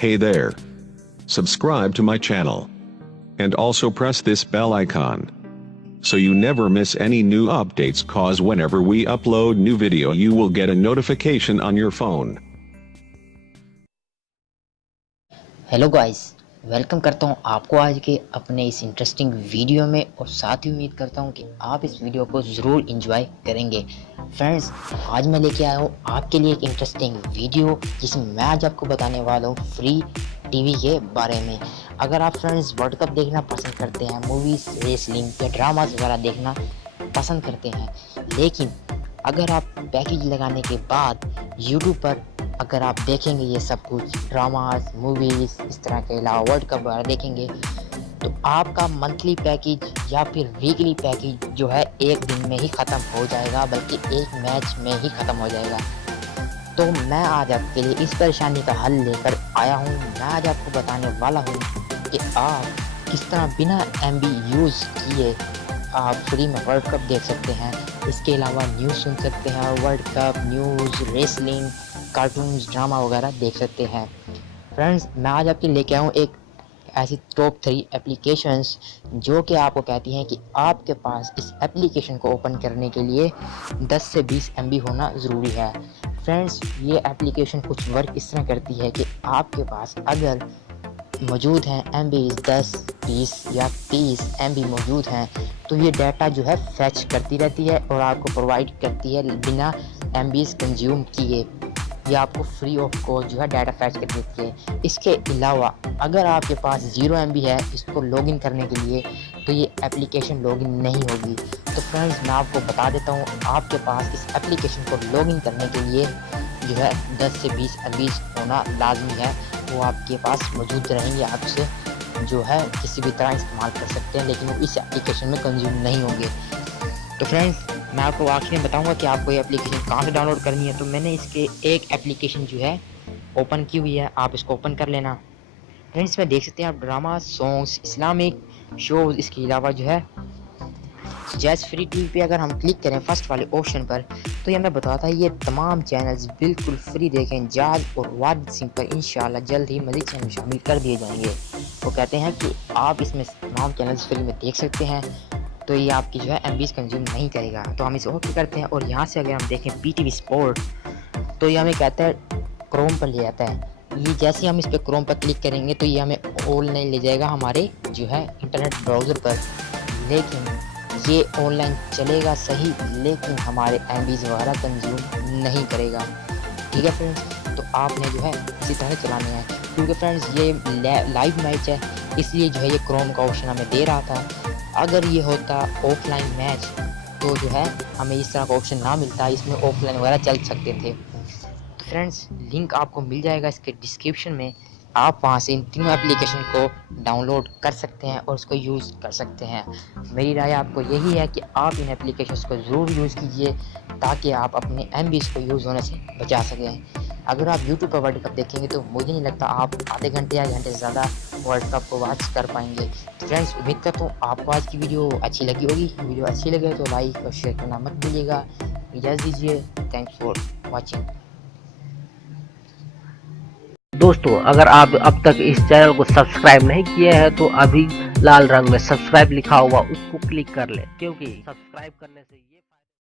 Hey there. Subscribe to my channel. And also press this bell icon, so you never miss any new updates, cause whenever we upload new video you will get a notification on your phone. Hello guys, welcome करता हूं आपको आज के अपने इस interesting video में और साथ ही उम्मीद करता हूं कि आप इस वीडियो को ज़रूर एंजॉय करेंगे। फ्रेंड्स, आज मैं लेके आया हूं आपके लिए एक इंटरेस्टिंग वीडियो जिसमें मैं आज आपको बताने वाला हूं फ्री टीवी के बारे में। अगर आप फ्रेंड्स वर्ल्ड कप देखना पसंद करते हैं, मूवीज़, रेसलिंग या ड्रामाज वगैरह देखना पसंद करते हैं, लेकिन अगर आप पैकेज लगाने के बाद यूट्यूब पर अगर आप देखेंगे ये सब कुछ ड्रामाज, मूवीज़, इस तरह के अलावा वर्ल्ड कप वगैरह देखेंगे, तो आपका मंथली पैकेज या फिर वीकली पैकेज जो है एक दिन में ही ख़त्म हो जाएगा, बल्कि एक मैच में ही ख़त्म हो जाएगा। तो मैं आज आपके लिए इस परेशानी का हल लेकर आया हूँ। मैं आज आपको बताने वाला हूँ कि आप किस तरह बिना MB यूज़ किए आप फ्री में वर्ल्ड कप देख सकते हैं। इसके अलावा न्यूज़ सुन सकते हैं, world cup news, wrestling, cartoons, drama वगैरह देख सकते हैं। फ्रेंड्स, मैं आज आपके लेके आया हूँ एक ऐसी टॉप 3 एप्लीकेशंस जो कि आपको कहती हैं कि आपके पास इस एप्लीकेशन को ओपन करने के लिए 10 से 20 MB होना ज़रूरी है। फ्रेंड्स, ये एप्लीकेशन कुछ वर्क इस तरह करती है कि आपके पास अगर मौजूद हैं MB 10, 20 या 30 MB मौजूद हैं, तो ये डाटा जो है फैच करती रहती है और आपको प्रोवाइड करती है बिना MBs कंज्यूम किए। ये आपको फ्री ऑफ कॉस्ट जो है डाटा फैच कर देती है। इसके अलावा अगर आपके पास 0 MB है इसको लॉगिन करने के लिए, तो ये एप्लीकेशन लॉगिन नहीं होगी। तो फ्रेंड्स, मैं आपको बता देता हूँ, आपके पास इस एप्लीकेशन को लॉगिन करने के लिए जो है 10 से 20 MB होना लाजमी है। वो आपके पास मौजूद रहेंगे, आपसे जो है किसी भी तरह इस्तेमाल कर सकते हैं, लेकिन वो इस एप्लीकेशन में कंज्यूम नहीं होंगे। तो फ्रेंड्स, मैं आपको आखिर में बताऊंगा कि आपको ये एप्लीकेशन कहाँ से डाउनलोड करनी है। तो मैंने इसके एक एप्लीकेशन जो है ओपन की हुई है, आप इसको ओपन कर लेना। फ्रेंड्स, में देख सकते हैं आप ड्रामा, सॉन्ग्स, इस्लामिक शोज़, इसके अलावा जो है जैज़ फ्री टीवी पे अगर हम क्लिक करें फर्स्ट वाले ऑप्शन पर, तो ये हमें बताता है ये तमाम चैनल्स बिल्कुल फ्री देखें। जाज और वाजिद सिंह पर इंशाल्लाह जल्द ही मज़ीद चैनल शामिल कर दिए जाएंगे। वो कहते हैं कि आप इसमें तमाम चैनल्स फ्री में देख सकते हैं, तो ये आपकी जो है MBs कंज्यूम नहीं करेगा। तो हम इसे ओके करते हैं और यहाँ से अगर हम देखें PTV स्पोर्ट, तो ये हमें कहता है क्रोम पर ले जाता है। ये जैसे हम इस पर क्रोम पर क्लिक करेंगे तो ये हमें ऑनलाइन ले जाएगा हमारे जो है इंटरनेट ब्राउज़र पर, लेकिन ये ऑनलाइन चलेगा सही, लेकिन हमारे MBs वगैरह कंज्यूम नहीं करेगा। ठीक है फ्रेंड्स, तो आपने जो है इसी तरह चलाने हैं, क्योंकि फ्रेंड्स ये लाइव मैच है, इसलिए जो है ये क्रोम का ऑप्शन हमें दे रहा था। अगर ये होता ऑफलाइन मैच तो जो है हमें इस तरह का ऑप्शन ना मिलता, इसमें ऑफलाइन वगैरह चल सकते थे। तो फ्रेंड्स, लिंक आपको मिल जाएगा इसके डिस्क्रिप्शन में, आप वहां से इन तीनों एप्लीकेशन को डाउनलोड कर सकते हैं और उसको यूज़ कर सकते हैं। मेरी राय आपको यही है कि आप इन एप्लीकेशंस को ज़रूर यूज़ कीजिए ताकि आप अपने MBs को यूज़ होने से बचा सकें। अगर आप YouTube पर वर्ल्ड कप देखेंगे तो मुझे नहीं लगता आप आधे घंटे या घंटे से ज़्यादा वर्ल्ड कप को वॉच कर पाएंगे। तो फ्रेंड्स, उम्मीद करता हूँ आपको आज की वीडियो अच्छी लगी होगी। वीडियो अच्छी लगे तो लाइक और शेयर करना मत भूलिएगा। इजाज़त दीजिए। Thanks for watching. दोस्तों, अगर आप अब तक इस चैनल को सब्सक्राइब नहीं किए हैं तो अभी लाल रंग में सब्सक्राइब लिखा हुआ उसको क्लिक कर लें, क्योंकि सब्सक्राइब करने से ये